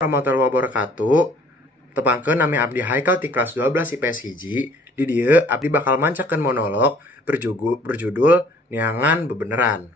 Warahmatullahi wabarakatuh. Tepangkeun nami abdi Haikal ti kelas 12 IPS hiji. Di dieu abdi bakal mancakeun monolog berjudul Neangan Bebeneran.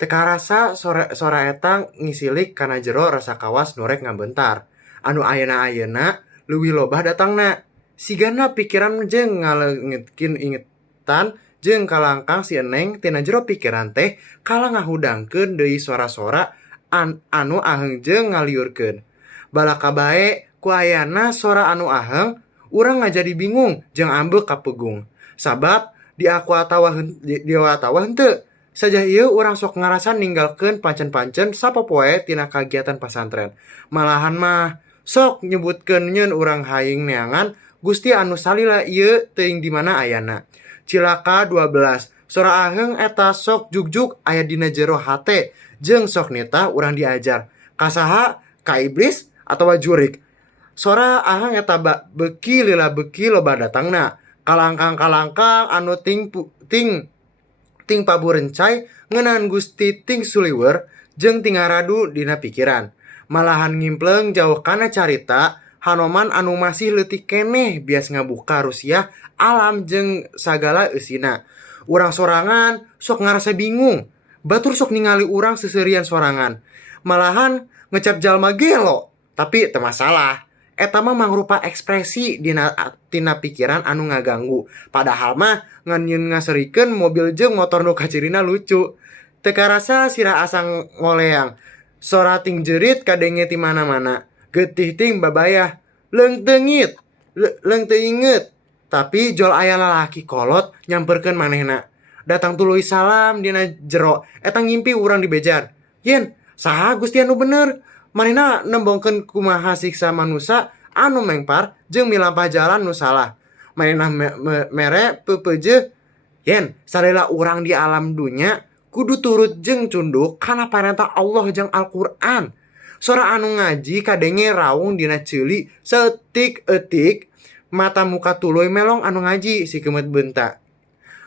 Teka rasa sora eta ngisilik kana jero rasa kawas norek ngabentar. Anu ayeuna-ayeuna leuwih lobah datangna. Sigana pikiran jeung ngaleungitkeun ingetan jeung kalangkang si Eneng tina jero pikiran teh kala ngahudangkeun deui sora-sora anu aheng jeung ngaliurkeun. Balaka bae ku ayana sora anu aheng, urang ngajadi bingung jeung ambek kapegung. Sabab di aku atawa henteu. Saja ieu urang sok ngarasan ninggalkeun pancen-pancen sapopoe tina kagiatan pasantren. Malahan mah sok nyebutkeun nyeun urang hayang neangan Gusti anu salila ieu teuing di mana ayana. Cilaka 12. Sora aheng eta sok jugjug aya dina jero hate jeung sok neta urang diajar. Kasaha? Ka iblis atawa jurik. Sora aheng eta beki lila beki loba datangna. Kalangkang-kalangkang anu ting paburencai ngeunaan Gusti ting suliwer jeung tingaradu dina pikiran. Malahan ngimpleng jauh kana carita Hanoman anu masih leutik keneh bias ngabuka rusiah alam jeung sagala eusina. Urang sorangan sok ngarasa bingung. Batur sok ningali urang seserian sorangan. Malahan ngecap jalma gelo. Tapi teu masalah. Eta mah mangrupa ekspresi tina pikiran anu ngaganggu. Padahal mah ngan yeun ngaserikeun mobil jeung motor nu kacirina lucu. Teu karasa sirah asang ngoleang. Sora ting jerit kadenge ti mana-mana. Getih ting babayah. Leung teu inget. Tapi jol aya lalaki kolot nyamperkeun manehna. Datang tuluy salam dina jero. Eta ngimpi urang dibejar. Yen, saha Gusti anu bener? Manehna nembongkeun kumaha siksa manusia anu mengpar jeung milampah jalan nu salah. Manehna mere peupeujeuh. Yen, salela urang di alam dunya kudu turut jeung cunduk kana parentah Allah jeung Al-Qur'an. Sora anu ngaji kadenge raung dina ceuli seetik-etik mata muka tuluy melong anu ngaji si kemet beunta.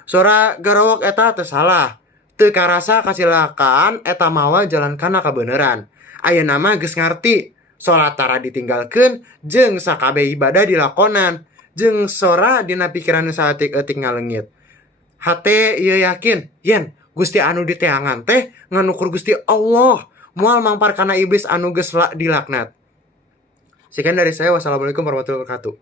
Sora garawok eta teu salah. Teu karasa kacilakaan eta mawa jalan kana kabeneran. Ayeuna mah geus ngarti. Salat tara ditinggalkeun jeung sakabeh ibadah dilakonan. Jeung sora dina pikiran nu saeutik-eutik ngaleungit. Hate ieu yakin, yen Gusti anu diteangan teh nganukur Gusti Allah. Moal mampar kana iblis anu geus dilaknat. Sekian dari saya. Wassalamualaikum warahmatullahi wabarakatuh.